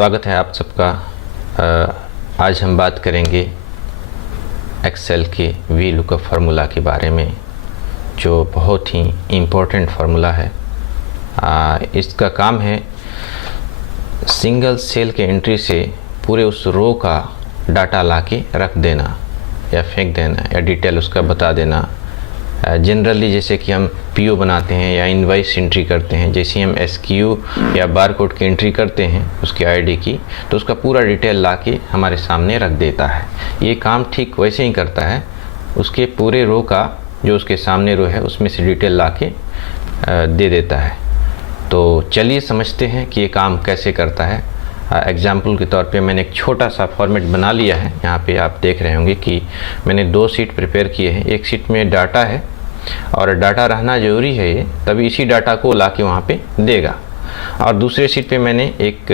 स्वागत है आप सबका। आज हम बात करेंगे एक्सेल के वी लुकअप फार्मूला के बारे में, जो बहुत ही इम्पोर्टेंट फार्मूला है। इसका काम है सिंगल सेल के एंट्री से पूरे उस रो का डाटा लाके रख देना या फेंक देना या डिटेल उसका बता देना। जनरली जैसे कि हम पीओ बनाते हैं या इनवाइस एंट्री करते हैं, जैसे हम एसक्यू या बारकोड की एंट्री करते हैं उसकी आईडी की, तो उसका पूरा डिटेल लाके हमारे सामने रख देता है। ये काम ठीक वैसे ही करता है, उसके पूरे रो का जो उसके सामने रो है उसमें से डिटेल लाके दे देता है। तो चलिए समझते हैं कि ये काम कैसे करता है। एग्जाम्पल के तौर पे मैंने एक छोटा सा फॉर्मेट बना लिया है। यहाँ पे आप देख रहे होंगे कि मैंने 2 शीट प्रिपेयर किए हैं। एक शीट में डाटा है और डाटा रहना ज़रूरी है, ये तभी इसी डाटा को लाके वहाँ पे देगा। और दूसरे शीट पे मैंने एक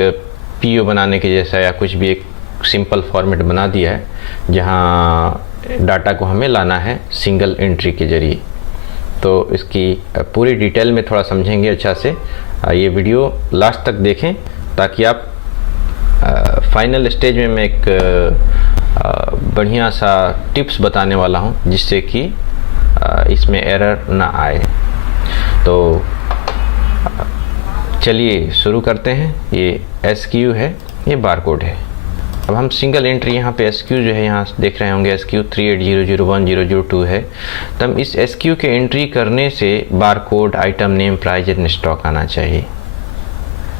पीओ बनाने के जैसा या कुछ भी एक सिंपल फॉर्मेट बना दिया है, जहाँ डाटा को हमें लाना है सिंगल एंट्री के ज़रिए। तो इसकी पूरी डिटेल में थोड़ा समझेंगे अच्छा से। ये वीडियो लास्ट तक देखें ताकि आप फाइनल स्टेज में मैं एक बढ़िया सा टिप्स बताने वाला हूँ, जिससे कि इसमें एरर ना आए। तो चलिए शुरू करते हैं। ये एसक्यू है, ये बारकोड है। अब हम सिंगल एंट्री यहाँ पे एसक्यू जो है, यहाँ देख रहे होंगे एसक्यू 38001002 है। तो हम इस एसक्यू के एंट्री करने से barcode, item name, price and stock आना चाहिए।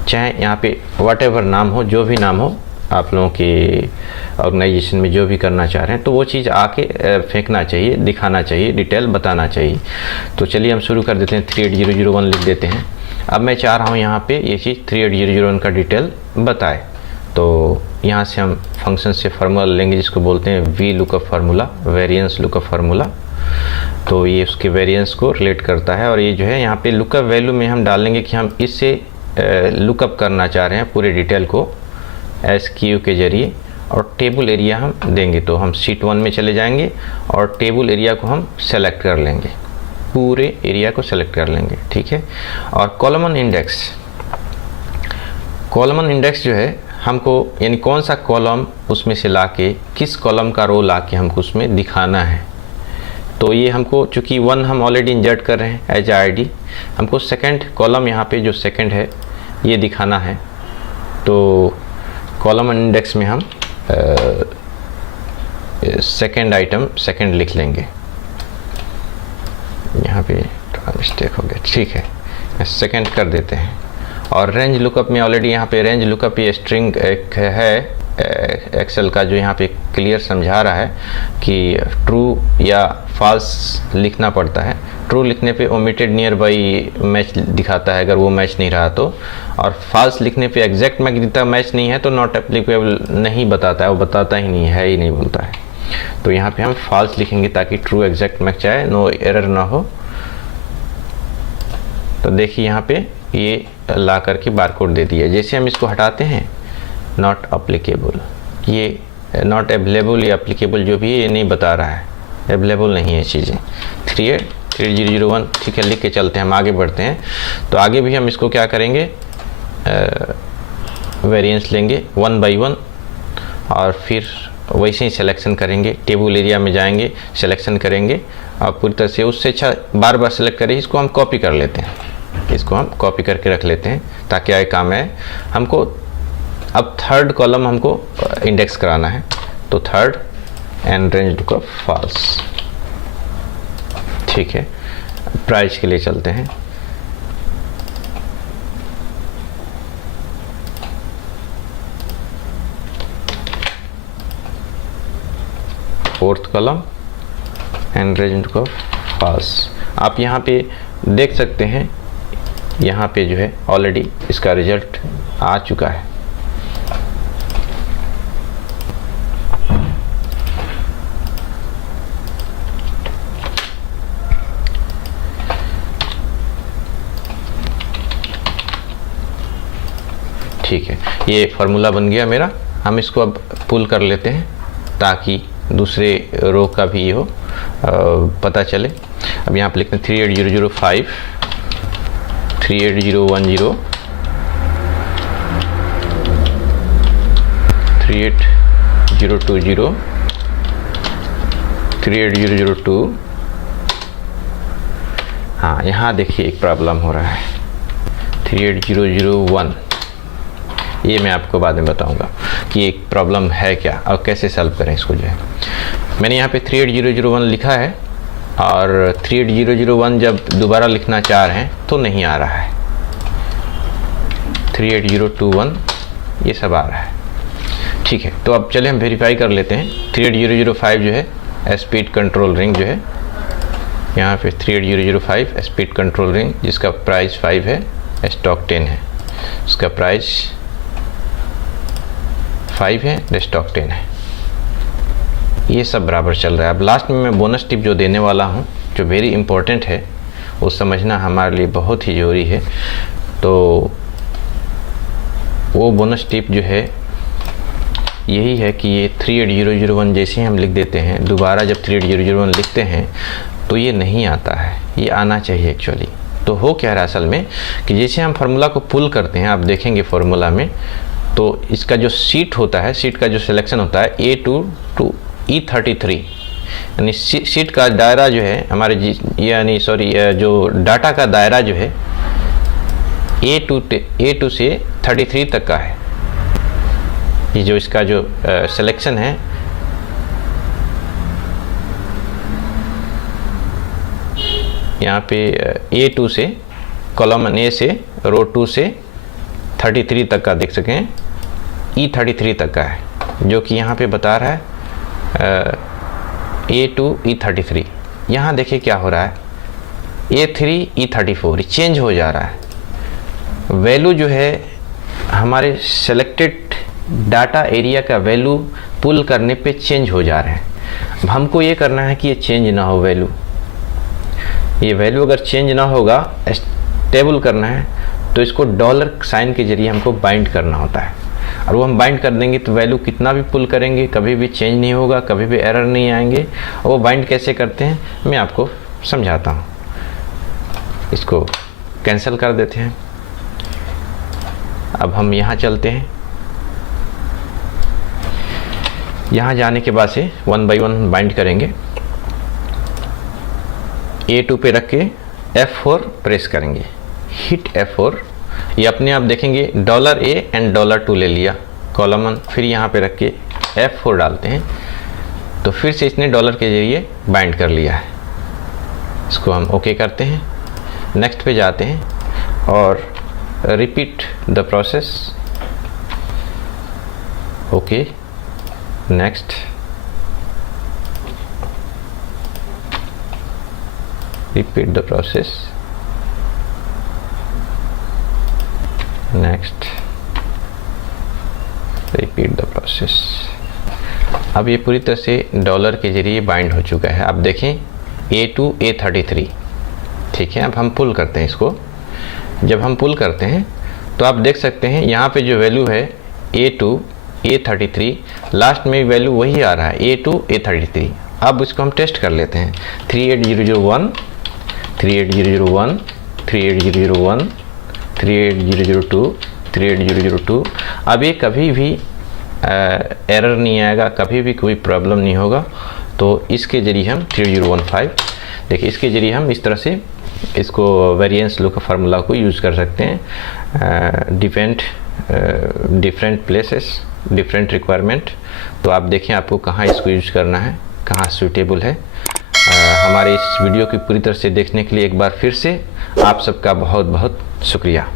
चाहे यहाँ पे व्हाटएवर नाम हो, जो भी नाम हो, आप लोगों के ऑर्गेनाइजेशन में जो भी करना चाह रहे हैं, तो वो चीज़ आके फेंकना चाहिए, दिखाना चाहिए, डिटेल बताना चाहिए। तो चलिए हम शुरू कर देते हैं। 38001 लिख देते हैं। अब मैं चाह रहा हूँ यहाँ पे ये चीज़ 38001 का डिटेल बताए। तो यहाँ से हम फंक्शन से फार्मूला लेंगे जिसको बोलते हैं V lookup formula, variance lookup formula. तो ये उसके वेरिएंस को रिलेट करता है। और ये जो है यहाँ पे लुकअप वैल्यू में हम डालेंगे कि हम इससे लुकअप करना चाह रहे हैं पूरे डिटेल को एसक्यू के ज़रिए। और टेबल एरिया हम देंगे, तो हम शीट 1 में चले जाएंगे और टेबल एरिया को हम सेलेक्ट कर लेंगे, पूरे एरिया को सेलेक्ट कर लेंगे, ठीक है। और कॉलमन इंडेक्स, कॉलमन इंडेक्स जो है हमको, यानी कौन सा कॉलम उसमें से लाके, किस कॉलम का रो लाके हमको उसमें दिखाना है। तो ये हमको, चूँकि 1 हम ऑलरेडी इंजर्ट कर रहे हैं एज आईडी, हमको सेकंड कॉलम यहाँ पे जो सेकंड है ये दिखाना है। तो कॉलम इंडेक्स में हम सेकंड आइटम सेकंड लिख लेंगे। यहाँ पे थोड़ा मिस्टेक हो गया, ठीक है, सेकंड कर देते हैं। और रेंज लुकअप में ऑलरेडी यहाँ पे रेंज लुकअप ये स्ट्रिंग एक है एक्सेल का, जो यहाँ पे क्लियर समझा रहा है कि ट्रू या फॉल्स लिखना पड़ता है। ट्रू लिखने पे ओमिटेड नियर बाई मैच दिखाता है, अगर वो मैच नहीं रहा तो। और फॉल्स लिखने पे एग्जैक्ट मैच दिखता है, मैच नहीं है तो नॉट एप्लीकेबल नहीं बताता है, वो बताता ही नहीं है, ही नहीं बोलता है। तो यहाँ पे हम फॉल्स लिखेंगे ताकि ट्रू एग्जैक्ट मैच आए, नो एरर ना हो। तो देखिए यहाँ पे ये ला करके बारकोड दे दिया। जैसे हम इसको हटाते हैं, नॉट अप्लीकेबल, ये नॉट अवेलेबल या अप्लीकेबल जो भी है ये नहीं बता रहा है, अवेलेबल नहीं है चीज़ें। 38001 ठीक है, लिख के चलते हैं, हम आगे बढ़ते हैं। तो आगे भी हम इसको क्या करेंगे, वेरिएंस लेंगे 1 by 1 और फिर वैसे ही सिलेक्शन करेंगे। टेबल एरिया में जाएंगे, सिलेक्शन करेंगे और पूरी तरह से, उससे अच्छा बार बार सेलेक्ट करें। इसको हम कॉपी कर लेते हैं, इसको हम कॉपी करके रख लेते हैं ताकि आगे काम है हमको। अब थर्ड कॉलम हमको इंडेक्स कराना है, तो third and range lookup false, ठीक है। प्राइस के लिए चलते हैं। Fourth column and range lookup false. आप यहाँ पे देख सकते हैं, यहाँ पे जो है ऑलरेडी इसका रिजल्ट आ चुका है। ठीक है, ये फार्मूला बन गया मेरा। हम इसको अब पुल कर लेते हैं ताकि दूसरे रो का भी ये हो पता चले। अब यहाँ पे लिखते हैं 38005 38010 38020 38002। हाँ, यहाँ देखिए एक प्रॉब्लम हो रहा है 38001। ये मैं आपको बाद में बताऊंगा कि एक प्रॉब्लम है क्या और कैसे सॉल्व करें इसको। जो है मैंने यहाँ पे 38001 लिखा है और 38001 जब दोबारा लिखना चाह रहे हैं तो नहीं आ रहा है। 38021 ये सब आ रहा है। ठीक है, तो अब चले हम वेरीफाई कर लेते हैं। 38005 जो है स्पीड कंट्रोल रिंग जो है यहाँ पे 38005 स्पीड कंट्रोल रिंग, जिसका प्राइस 5 है, स्टॉक 10 है। उसका प्राइस 5 है, स्टॉक 10 है। ये सब बराबर चल रहा है। अब लास्ट में मैं बोनस टिप जो देने वाला हूँ, जो वेरी इंपॉर्टेंट है, वो समझना हमारे लिए बहुत ही ज़रूरी है। तो वो बोनस टिप जो है यही है कि ये 38001 जैसे ही हम लिख देते हैं, दोबारा जब 38001 लिखते हैं तो ये नहीं आता है। ये आना चाहिए एक्चुअली। तो हो क्या रहा है असल में कि जैसे हम फार्मूला को पुल करते हैं, आप देखेंगे फार्मूला में, तो इसका जो सीट होता है, सीट का जो सिलेक्शन होता है A2 to E33, यानी सीट का दायरा जो है हमारे जो डाटा का दायरा जो है A2 से 33 तक का है। ये जो इसका जो सिलेक्शन है, यहाँ पे A2 से कॉलम A से रो 2 से 33 तक का देख सकें, E33 तक का है, जो कि यहाँ पे बता रहा है A2 E33। यहाँ देखिए क्या हो रहा है, A3 E34 चेंज हो जा रहा है। वैल्यू जो है हमारे सेलेक्टेड डाटा एरिया का वैल्यू पुल करने पे चेंज हो जा रहे हैं। अब हमको ये करना है कि ये चेंज ना हो वैल्यू। ये वैल्यू अगर चेंज ना होगा, स्टेबल करना है, तो इसको डॉलर साइन के जरिए हमको बाइंड करना होता है। और वो हम बाइंड कर देंगे तो वैल्यू कितना भी पुल करेंगे कभी भी चेंज नहीं होगा, कभी भी एरर नहीं आएंगे। और वो बाइंड कैसे करते हैं मैं आपको समझाता हूँ। इसको कैंसिल कर देते हैं। अब हम यहाँ चलते हैं। यहाँ जाने के बाद से 1 by 1 बाइंड करेंगे। A2 पे रख के F4 प्रेस करेंगे, हिट F4। ये अपने आप देखेंगे $A एंड $2 ले लिया कॉलम 1। फिर यहाँ पे रख के F4 डालते हैं तो फिर से इसने डॉलर के जरिए बाइंड कर लिया है। इसको हम ओके करते हैं, नेक्स्ट पे जाते हैं और repeat the process. Okay, next, repeat the process, next, repeat the process। अब ये पूरी तरह से डॉलर के जरिए बाइंड हो चुका है। अब देखें A2 A33, ठीक है। अब हम पुल करते हैं इसको। जब हम पुल करते हैं तो आप देख सकते हैं यहाँ पे जो वैल्यू है A2 A33, लास्ट में वैल्यू वही आ रहा है A2 A33। अब इसको हम टेस्ट कर लेते हैं। 38001 38001 38001 38002 38002। अब ये कभी भी एरर नहीं आएगा, कभी भी कोई प्रॉब्लम नहीं होगा। तो इसके जरिए हम 3015 देखिए, इसके जरिए हम इस तरह से इसको वेरिएंस लुक फार्मूला को यूज़ कर सकते हैं। Different places, different requirement. तो आप देखें आपको कहाँ इसको यूज करना है, कहाँ सूटेबल है। हमारे इस वीडियो की पूरी तरह से देखने के लिए एक बार फिर से आप सबका बहुत बहुत शुक्रिया।